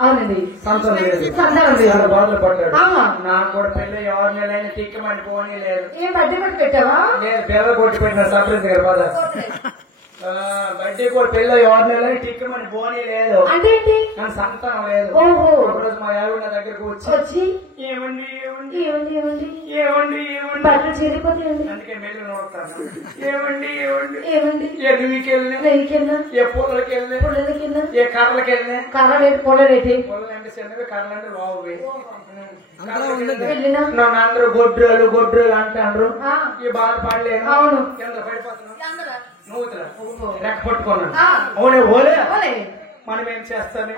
అవునండి బాధలు పడ్డాడు. నాకు కూడా పెళ్లి 6 నెలలైన తిక్కమని పోనీ లేదు. ఏం బడ్డీ కొట్టి పెట్టావా? లేదు పిల్లలు కొట్టి పెట్టిన సపరేట్ గారు బాధ బడ్డీ కూడా పెళ్ళి 6 నెలలైన తిక్కమని పోనీ లేదు. అంటే ఏంటి? నాకు సంతానం లేదు. ఒకరోజు మా ఆవిడ నా దగ్గరకు వచ్చి ఏమండి ఏమండి ఏమండి ఏమండి ఏమండి ఏమండి బట్టలు చేరిపోతాయండి. అందుకే మెల్లి నోడతాను. ఏమండి ఏమండి ఏమండి ఏ నువ్వుకి వెళ్ళినా నెయ్యికెళ్ళినా ఏ పొలకి వెళ్ళినా పొలకెళ్ళినా ఏ కర్రలకి వెళ్ళినా కర్రలేటి పొలలేటి పొలంటే చిన్నవి కర్రలంటే బాగుపోయి వెళ్ళినా నన్ను అందరూ గొడ్రోలు అంటారు. ఈ బాధపడలేను. అవును ఎంత పడిపోతున్నా నువ్వు రెక్క పట్టుకున్నాను. అవునే ఓలే మనం ఏం చేస్తాను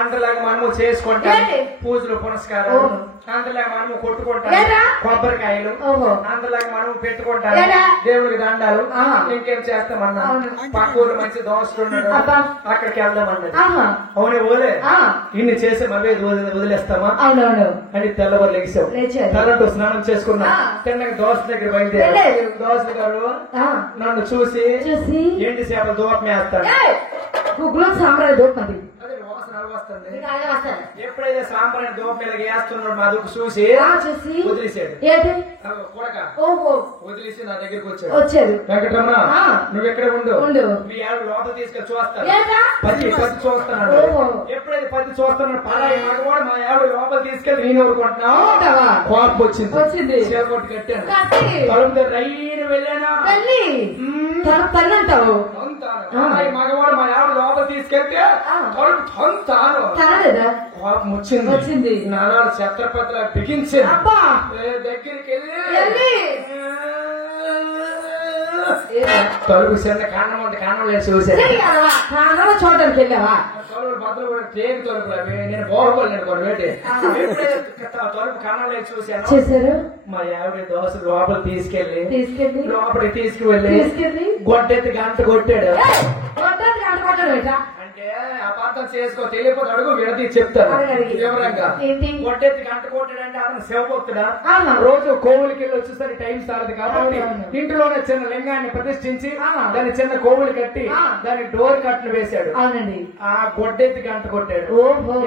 అంతలాగా మనము చేసుకుంటాం పూజలు పునస్కారాలు, అంతలాగా మనము కొట్టుకుంటాం కొబ్బరికాయలు, అంతలాగా మనము పెట్టుకుంటాం దేవుడికి దండాలు. ఇంకేం చేస్తామన్నా పక్క ఊరు మంచి దోస్తులున్నాడు అక్కడికి వెళ్దామన్నది. అవునే ఓలే ఇన్ని చేసి మళ్ళీ వదిలేస్తామా అని తెల్లవారు లెగిసావు. తెల్లంటూ స్నానం చేసుకున్నా తిన్నగా దోశ దగ్గర బయలుదేరి దోశ గారు నన్ను చూసి ఏంటి చేపల దూరం వేస్తాడు. గుగ్గులో సాంబ్రాణి దూపది వస్తుంది. ఎప్పుడైతే సాంబ్రాణి దూపం మీద వేస్తున్నాడు మా దుక్కు చూసి వదిలేసాడు. వదిలేసి నా దగ్గరికి వచ్చాడు. వెంకటరమణ నువ్వు ఎక్కడ ఉండు, మీ ఆవిడ లోపల తీసుకెళ్ళి చూస్తాను. పది చూస్తున్నాడు. ఎప్పుడైతే 10 చూస్తున్నాడు పరాయి నాకు కూడా మా ఆవిడ లోపల తీసుకెళ్ళి నేను ఊరుకుంటున్నా. కోపం వచ్చింది. చేపట్టు కట్టాను. తలుపు రైలు వెళ్ళానా తనంటావు మగవాడు మా ఆవిడ లోపల తీసుకెళ్తే కోపం వచ్చింది. నానాలు ఛత్రపత్ర బిగించింది. దగ్గరికి వెళ్ళి తలుపు చిన్న కారణం అంటే కారణం లేదు చూసాను. చూడడానికి వెళ్ళావా? తలుపు బద్దలు కూడా ట్రేన్ తలుపులు అవి నేను బాగుపడలేను కొన్ని తలుపు కారణం లేదు చూసాను. మా ఆవిడ దోశ లోపల తీసుకెళ్లి లోపలికి తీసుకువెళ్ళి గొడ్డెత్తి గంట కొట్టాడు. అంటే అపార్థం చేసుకో తెలియకపోతే అడుగు విడతీ చెప్తాను వివరంగా. గొడ్డెత్తి గంట కొట్టాడంటే అతను శివభక్తుడా? రోజు కోవులకి వెళ్ళి వచ్చేసరికి టైం సారదు కాబట్టి ఇంటిలోనే చిన్న లింగాన్ని ప్రతిష్ఠించి దాన్ని చిన్న కోవులు కట్టి దానికి డోర్ కట్లు వేశాడు. ఆ గొడ్డెత్తి గంట కొట్టాడు.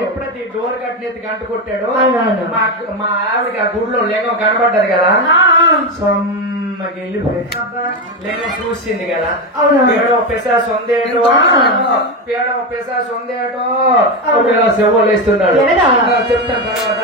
ఎప్పుడైతే డోర్ కట్టినెత్తి గంట కొట్టాడో మా ఆవిడకి ఆ గుడిలో లింగం కనబడ్డది కదా, సొమ్మకి వెళ్ళిపోయి లింగం చూసింది కదా. పేడో పిశాసు ఉందేటో సెవ్వలేస్తున్నాడు. చెప్తాను తర్వాత